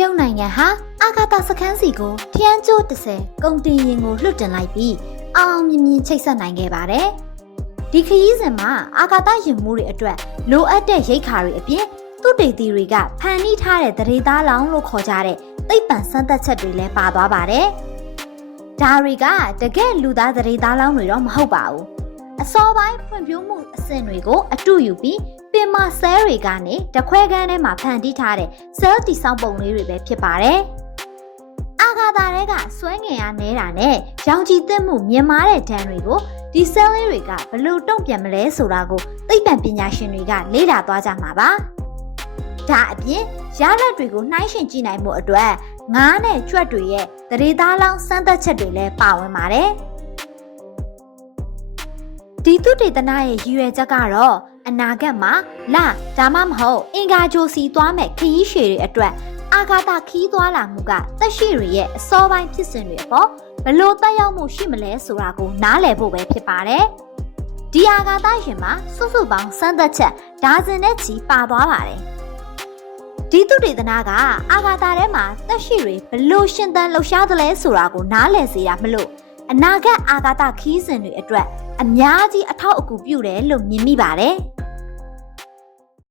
ရုတ်နိုင်ငံဟာအာဂါသစခန်းစီကိုထျန်းကျိုး30ကုန်တင်ရင်ကိုလွှတ်တင်လိုက်ပြီးအောင်မြင်မြင်ချိတ်ဆက်နိုင်ခဲ့ပါတယ်။ဒီခရီးစဉ်မှာအာဂါသရင်မှုတွေအတွက်လိုအပ်တဲ့ရိတ်ခါတွေအပြင်သူတေသီတွေကဖန်တီးထားတဲ့သရေသားလောင်းလို့ခေါ်ကြတဲ့သိပ္ပံစမ်းသပ်ချက်တွေလည်းပါသွားပါတယ်။ဒါတွေကတကယ်လူသားသရေသားလောင်းတွေတော့မဟုတ်ပါဘူး။အစောပိုင်းဖွံ့ဖြိုးမှုအဆင့်တွေကိုအတူယူပြီးပင်မဆဲတွေကနေတခွဲခန်းထဲမှာဖန်တီးထားတဲ့ဆဲလ်တီဆောင်ပုံလေးတွေပဲဖြစ်ပါတယ်။အာဂါသာတွေကစွဲငင်အားနေတာနဲ့ရောင်ခြည်သစ်မှုမြင်မာတဲ့ဓာတ်တွေကိုဒီဆဲလ်လေးတွေကဘလို့တုံ့ပြန်မလဲဆိုတာကိုသိပ္ပံပညာရှင်တွေကလေ့လာသွားကြမှာပါ။ဒါအပြင်ရလဒ်တွေကိုနှိုင်းယှဉ်ကြည့်နိုင်မှုအတွက်ငါးနဲ့ကြွက်တွေရဲ့သရေသားလောင်းစမ်းသပ်ချက်တွေလည်းပါဝင်ပါတယ်။ဒီသုတေသနရဲ့ရည်ရွယ်ချက်ကတော့အနာဂတ်မှာလဒါမှမဟုတ်အင်္ဂါဂြိုလ်စီသွားမဲ့ခရီးရှည်တွေအတွက်အာဂါသခီးသွားလာမှုကသက်ရှိတွေရဲ့အစောပိုင်းဖြစ်စဉ်တွေအပေါ်ဘလို့တက်ရောက်မှုရှိမလဲဆိုတာကိုနားလည်ဖို့ပဲဖြစ်ပါတယ်။ဒီအာဂါသရှင်မှာစုစုပေါင်းစမ်းသပ်ချက်ဒါဇင်နဲ့ချီပါသွားပါတယ်။ဒီသုတေသနကအာဂါသထဲမှာသက်ရှိတွေဘလို့ရှင်သန်လှုပ်ရှားသလဲဆိုတာကိုနားလည်စေရမလို့အနာဂတ်အာဂါသခီးစဉ်တွေအတွက်အများကြီးအထောက်အကူပြုတယ်လို့မြင်မိပါတယ်။